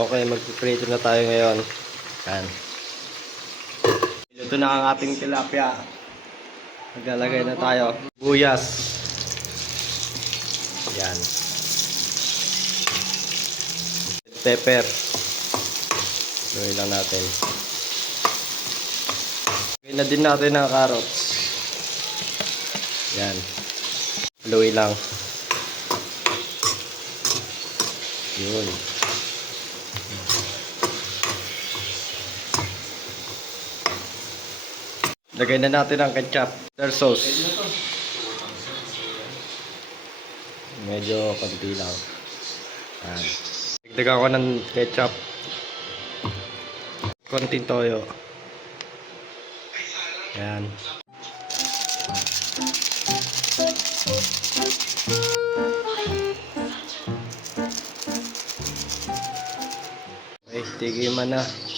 Okay, magpiprito na tayo ngayon. Yan. Ito na ang ating tilapia. Maglalagay na tayo. Buyas. Yan. Pepper. Gawin lang natin. Gawin na din natin ang carrots. Yan. Haluin lang. Yun. Lagay na natin ang ketchup. Their sauce. Medyo konti lang. Yan. Dagdagan ko ng ketchup. Konting toyo. Yan. Okay, tigiman na.